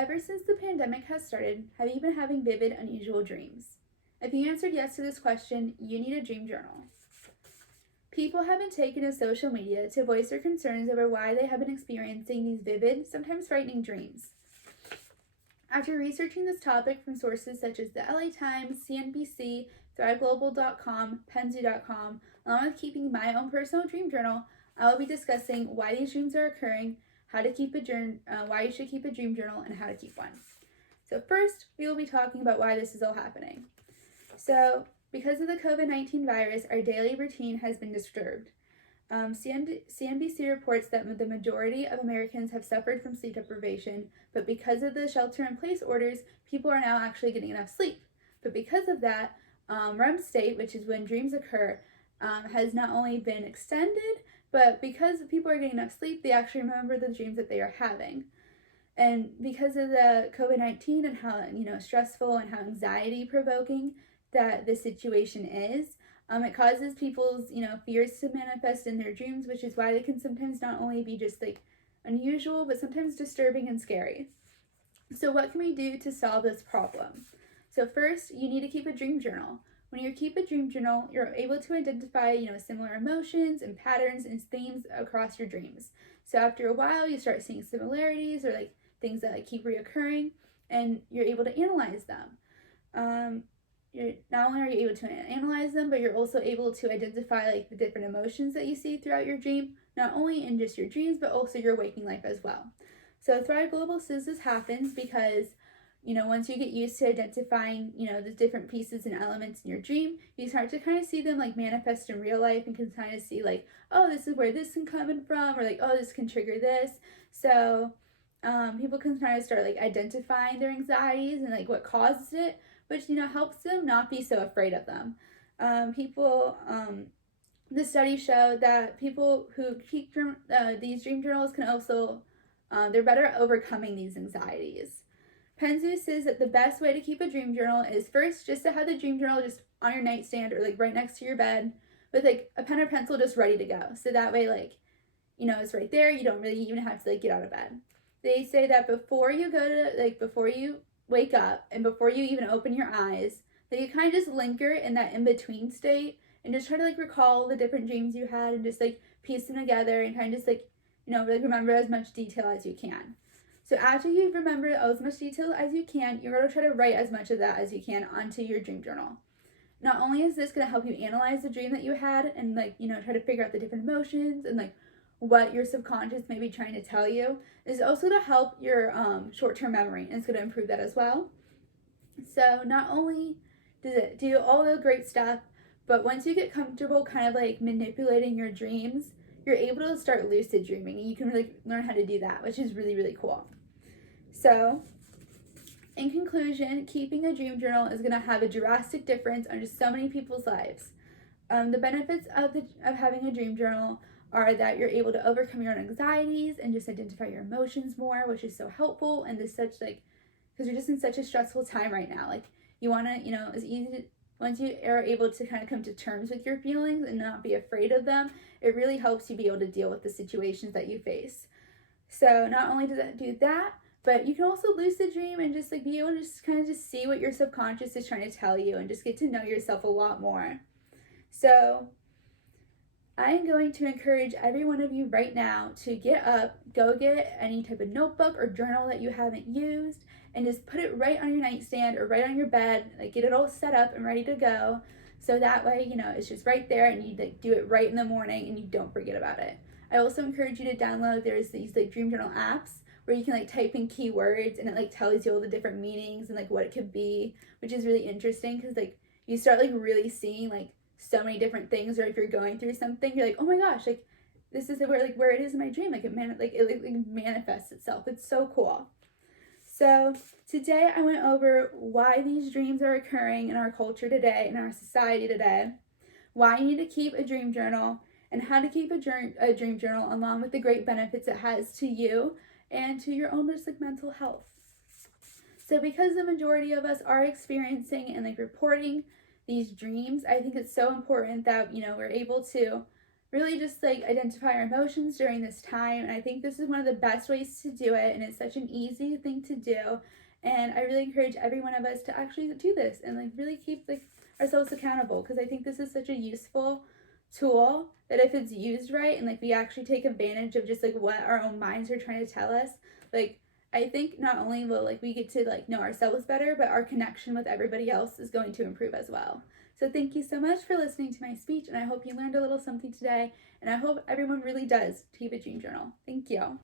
Ever since the pandemic has started, have you been having vivid, unusual dreams? If you answered yes to this question, you need a dream journal. People have been taking to social media to voice their concerns over why they have been experiencing these vivid, sometimes frightening dreams. After researching this topic from sources such as the LA Times, CNBC, ThriveGlobal.com, Penzu.com, along with keeping my own personal dream journal, I will be discussing why these dreams are occurring, how to keep why you should keep a dream journal, and how to keep one. So first, we will be talking about why this is all happening. So, because of the COVID-19 virus, our daily routine has been disturbed. CNBC reports that the majority of Americans have suffered from sleep deprivation, but because of the shelter-in-place orders, people are now actually getting enough sleep. But because of that, REM state, which is when dreams occur, has not only been extended, but because people are getting enough sleep, they actually remember the dreams that they are having. And because of the COVID-19 and how stressful and how anxiety-provoking that this situation is, it causes people's fears to manifest in their dreams, which is why they can sometimes not only be just unusual, but sometimes disturbing and scary. So what can we do to solve this problem? So first, you need to keep a dream journal. When you keep a dream journal, you're able to identify similar emotions and patterns and themes across your dreams. So after a while, you start seeing similarities or things that keep reoccurring, and you're able to analyze them. Not only are you able to analyze them, but you're also able to identify the different emotions that you see throughout your dream, not only in just your dreams, but also your waking life as well. So Thrive Global says this happens because, once you get used to identifying, the different pieces and elements in your dream, you start to kind of see them manifest in real life and can kind of see oh, this is where this can come in from, or oh, this can trigger this. So people can kind of start identifying their anxieties and what causes it, which helps them not be so afraid of them. The studies show that people who keep these dream journals can also they're better at overcoming these anxieties. Penzu says that the best way to keep a dream journal is first just to have the dream journal just on your nightstand or right next to your bed with a pen or pencil just ready to go. So that way it's right there. You don't really even have to get out of bed. They say that before you go to before you wake up and before you even open your eyes, that you kind of just linger in that in-between state and just try to recall the different dreams you had and just piece them together and kind of just remember as much detail as you can. So after you've remembered as much detail as you can, you're going to try to write as much of that as you can onto your dream journal. Not only is this going to help you analyze the dream that you had and try to figure out the different emotions and what your subconscious may be trying to tell you, is also to help your short-term memory, and it's going to improve that as well. So not only does it do all the great stuff, but once you get comfortable kind of manipulating your dreams, you're able to start lucid dreaming, and you can learn how to do that, which is really, really cool. So in conclusion, keeping a dream journal is going to have a drastic difference on just so many people's lives. The benefits of having a dream journal are that you're able to overcome your own anxieties and just identify your emotions more, which is so helpful in this because you're just in such a stressful time right now. You want to, it's easy to, once you are able to kind of come to terms with your feelings and not be afraid of them, it really helps you be able to deal with the situations that you face. So not only does it do that, but you can also lucid dream and just be able to just kind of just see what your subconscious is trying to tell you and just get to know yourself a lot more. So I am going to encourage every one of you right now to get up, go get any type of notebook or journal that you haven't used, and just put it right on your nightstand or right on your bed, get it all set up and ready to go. So that way, it's just right there and you do it right in the morning and you don't forget about it. I also encourage you to download, there's these dream journal apps where you can type in keywords and it tells you all the different meanings and what it could be, which is really interesting because you start really seeing so many different things, or if you're going through something, you're oh my gosh, this is where it is in my dream, it manifests itself. It's so cool. So today I went over why these dreams are occurring in our culture today, in our society today, why you need to keep a dream journal, and how to keep a dream journal along with the great benefits it has to you and to your own mental health. So because the majority of us are experiencing and reporting these dreams, I think it's so important that we're able to really just like identify our emotions during this time. And I think this is one of the best ways to do it, and it's such an easy thing to do. And I really encourage every one of us to actually do this and like really keep like ourselves accountable, because I think this is such a useful tool that if it's used right and like we actually take advantage of just like what our own minds are trying to tell us, like I think not only will like we get to like know ourselves better, but our connection with everybody else is going to improve as well. So thank you so much for listening to my speech, and I hope you learned a little something today, and I hope everyone really does keep a dream journal. Thank you.